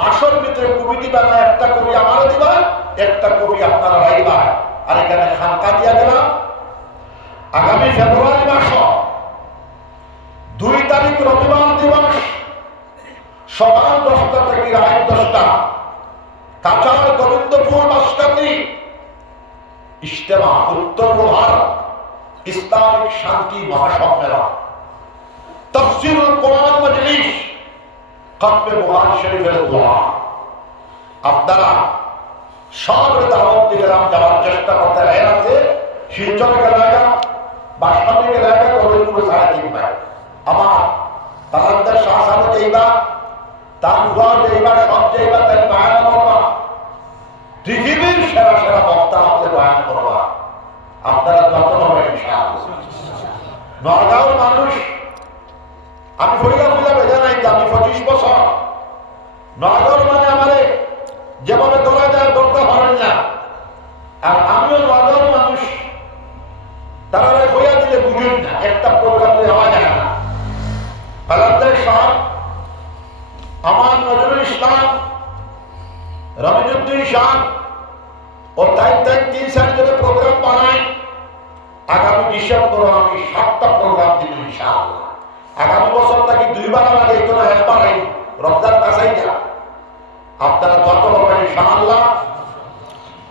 মাসের ভিতরে কমিটি বানায় একটা কবি আমারও দিবা, একটা কবি আপনারা রাইবা আর এখানে খানকা দিয়া গেলাম আগামী ফেব্রুয়ারি মাস দুই তারিখ রবিবার দিবস, সকাল দশটা থেকে রাত দশটা। কাঁচাল গোবিন্দপুর মাস্টারি ইস্তেমা উত্তর ভারত ইসলামিক শান্তি মহাসম্মেলন। তফসিরুল কোরআন মজলিস। খতমে কোরআন শরীফের দোয়া। আপনারা সব দাওয়াত দিলাম যাওয়ার চেষ্টা করতে এর আছে। শিলচর এলাকা বাসপাতি এলাকা সাড়ে তিন আমার শাহ তানগুয়া যাইবা সব যাইবা তাই বায়ান করবা পৃথিবীর সেরা সেরা বক্তা আমাদের বায়ান করবা আপনারা যত হবে মানুষ, আমি ফরিয়া ফুলা বেজা নাই আমি পঁচিশ বছর Nós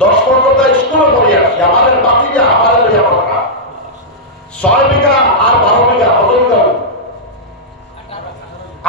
দশ পনেরোটা স্কুলও করে আসছি আমাদের বাকি যে আমাদের লইয়া কথা ছয় বিঘা আর বারো বিঘা কত বিঘা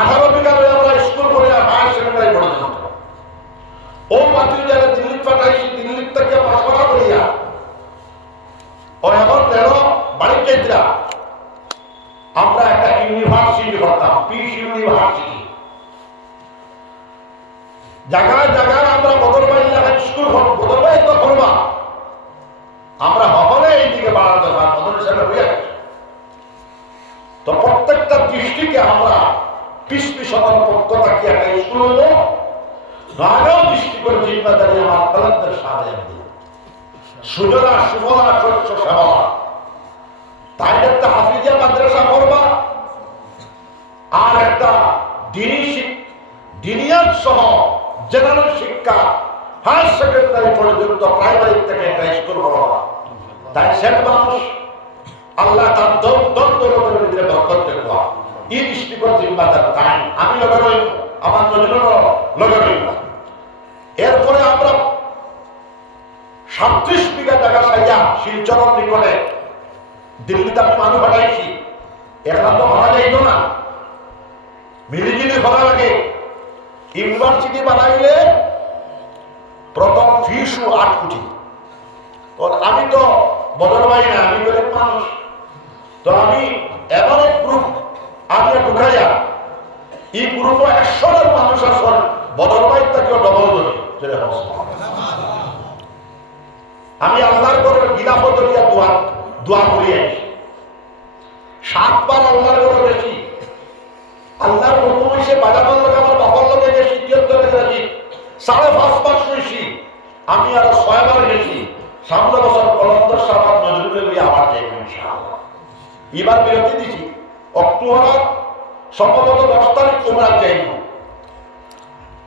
আঠারো বিঘা লইয়া আমরা স্কুল করে হায়ার সেকেন্ডারি পর্যন্ত ও মাটি যারা দিল্লি পাঠাইছি দিল্লির থেকে পাশাড়া করিয়া। ও এখন তেরো বাড়ির কেন্দ্রা। আমরা একটা ইউনিভার্সিটি করতাম, পিস ইউনিভার্সিটি। জায়গায় জায়গায় সুজলা সুফলা শস্য সেবলা তাই একটা হাফিজা মাদ্রাসা করবা। আর একটা দিনী দিনিয়াত সহ জেনারেল শিক্ষা হায়ার সেকেন্ডারি পর্যন্ত প্রাইমারি থেকে একটা স্কুল করবা তাই সেট মানুষ আল্লাহ তার দন্তরতের ভিতরে বরকত দেখবা। এই দৃষ্টিকোণ জিম্মাদার তাই আমি লগে রইব আমার নজরুল লগে রইব এরপরে আমরা সাতত্রিশ বিঘা জায়গা সাইয়া শিলচর নিকটে দিল্লিতে আমি মানুষ পাঠাইছি এখন তো ভাড়া যাইতো না। মিলিজিলি ভাড়া লাগে। ইউনিভার্সিটি বানাইলে প্রথম ফিসও আট কোটি। তো আমি তো বদল পাই না, আমি গরিব মানুষ। তো আমি এমন এক গ্রুপ আমি ঢুকাইয়া এই গ্রুপে একশো জন মানুষ আসল, বদল পাই তাকেও ডবল ধরি আমি আল্লাহর করে গিলাফ ধরিয়া দোয়া দোয়া করি সাতবার আল্লাহর করে বেশি আল্লাহর হুকুম হয়েছে বাজানোর লোক আমার বাবার লোকে গেছি তিয়াত্তর গেছি। সাড়ে পাঁচ বার শুয়েছি আমি আরও ছয়বার গেছি। সামনে বছর কলন্দর সাহাব নজরুলে লইয়া আবার ইনশাআল্লাহ। এবার বিরতি দিছি। অক্টোবর সম্ভবত দশ তারিখ তোমরা যাইব।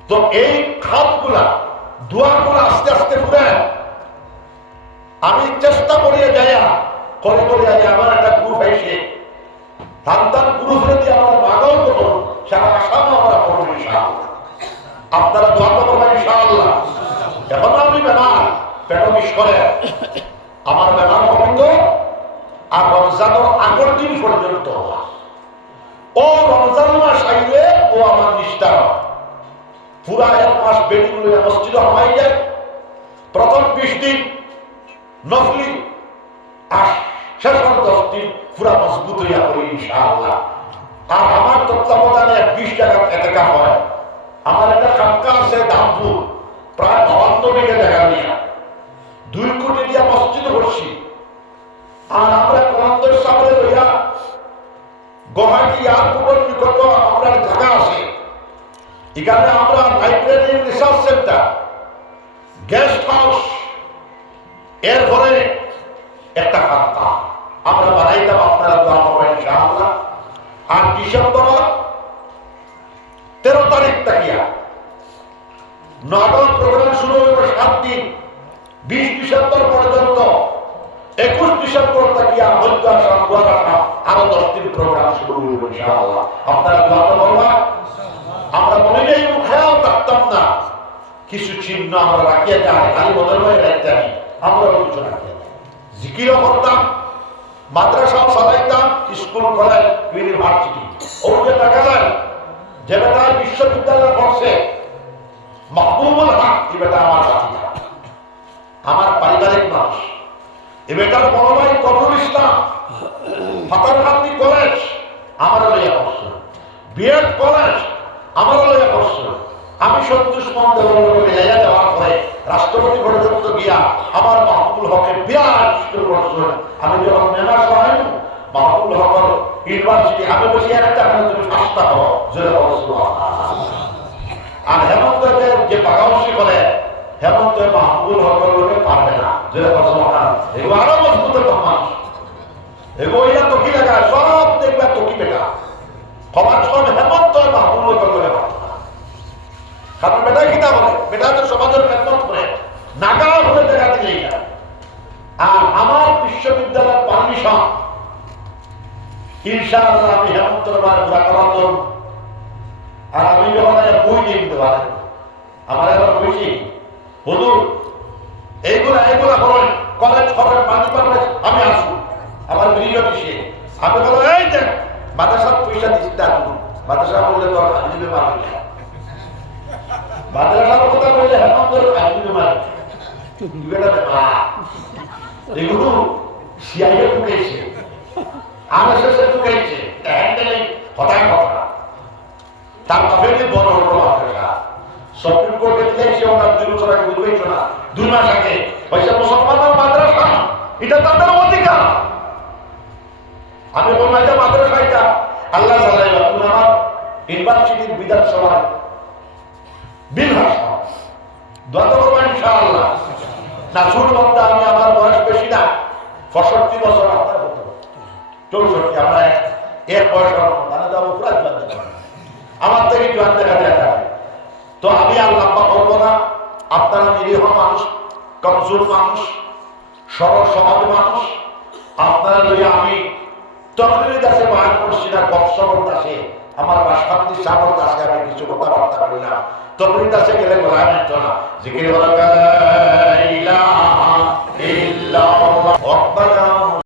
তো এই খাতগুলা দুয়ারগুলা আস্তে আস্তে ঘুরে আমি চেষ্টা করিয়া যাইয়া, করে করিয়া যে আমার একটা গ্রুপ এসে সন্তান গ্রুপে দিয়ে আমরা মাগাও করব? সারা আসাম, আমরা করব আপনারা দোয়া করবেন ইনশাআল্লাহ। এখন আমি বেমার, পেট করে। আমার বেমার বন্ধ আর রমজানের আগের দিন পর্যন্ত ও রমজান মাস আইলে ও আমার নিষ্ঠা পুরা এক মাস লইয়া মসজিদে হমাই যায়। প্রথম বিশ দিন নফলি আর শেষের দশ পুরা মজবুত হইয়া করি ইনশাআল্লাহ। আর আমার তত্ত্বাবধানে বিশ টাকা এতেকা হয়। আমার একটা খানকা আছে দামপুর, প্রায় বাবান্ন বিঘা জায়গা নিয়ে দুই কোটি দিয়া মসজিদ করছি আর আমরা কোরআনদের সামনে লইয়া গুয়াহাটি এয়ারপোর্টের নিকট আমরা জায়গা আছে। এখানে আমরা library research centre, guest house. এরপরে একটা খাতা আমরা বানাইতাম আপনারা দোয়া করবেন, ইনশাআল্লাহ। আর ডিসেম্বর তেরো তারিখ তাকিয়া। নগর প্রোগ্রাম শুরু হইব সাত দিন। বিশ ডিসেম্বর পর্যন্ত, একুশ ডিসেম্বর তাকিয়া দুয়ার আসাম আরও দশ দিন প্রোগ্রাম শুরু হইব ইনশাআল্লাহ। আপনারা দোয়া করবেন আমরা মনে নেই মুখেও থাকতাম না। কিছু চিহ্ন আমরা রাখিয়া যাই খালি মনে হয় রাখতে আমরা কিছু যাই জিকিরও করতাম, মাদ্রাসাও চালাইতাম স্কুল, কলেজ, ইউনিভার্সিটি। ওকে দেখালেন যে বেটা বিশ্ববিদ্যালয় করছে মাহবুবুল হক এই বেটা আমার সাথী আমার পারিবারিক মানুষ। এ বেটার বড় ভাই কবরুল ইসলাম ফাতারহান্দি কলেজ আমার লইয়া করছে বিএড কলেজ আমার লইয়া করছে আমি সন্তোষ দেওয়ার পরে রাষ্ট্রপতি পর্যন্ত গিয়া আমার মাহবুবুল হকের বিরাট আমি যখন মেম্বার সাহেব মাহবুবুল হকর ইউনিভার্সিটি আমি বসি একটা তুমি ফাঁসটা হও। জোরে আর হেমন্ত যে বাগাউসি করে হেমন্ত মাহবুল হকর লোকে পারবে না। জোরে এগুলো আরও মজবুত একটা মানুষ। এগুলো এরা তকি লাগায় সব দেখবে সমাজ হেমন্ত মাহবুবুল হকর লোকে কারণ বেটা কিতা বলে বেটা তো সমাজের খেদমত করে। নাগা হলে দেখা দিলেই না আর আমার বিশ্ববিদ্যালয়ের পারমিশন ইনশাআল্লাহ আমি হেমন্ত ঘোরা জন্য। আর আমি যখন বই দিয়ে দিতে পারে। আমার এবার বইছি হুজুর, এইগুলা এইগুলা করেন কলেজ করেন মাটি পারলে আমি আসব। আমার বিনিয়োগ কিসে আমি বলো এই দেখ, মাদ্রাসার পয়সা দিচ্ছি তা মাদ্রাসা বললে তো দিবে না মাদ্রাসার কথা বললে হেমন্তর কাহিনী মানে দুবেলা ব্যাপার এগুলো সিআইএ ঢুকেছে। আরএসএস এ ঢুকেছে। হ্যান্ডেলিং হতায় কথা তার বাপেরই বড় হলো মাদ্রাসা সুপ্রিম কোর্টে দিয়েছে ওনার দুই বছর আগে বুঝবেই না। দুই মাস আগে। পয়সা মুসলমানের মাদ্রাসা, এটা তাদের অধিকার। আমি বললাম মাদ্রাসা এটা আল্লাহ আমার ইউনিভার্সিটির বিধানসভায় ভাষা দোয়া করব না, ছোট আমি আমার বয়স বেশি না, পঁয়ষট্টি বছর আপনার চৌষট্টি, আমরা এক- বয়স তাহলে তো পুরা জোয়ান আমার থেকে জোয়ান তো আমি আর লম্বা করব না। আপনারা নিরীহ মানুষ, কমজোর মানুষ, সরল সমাজ মানুষ। আপনারা লইয়া আমি তখনই দাসে বয়ান করছি না গপসবর দাসে আমার বাসাবাদী সাগর দাসকে আমি কিছু কথাবার্তা না। তবরি দাসে গেলে বলা নিত না। জিকির বলা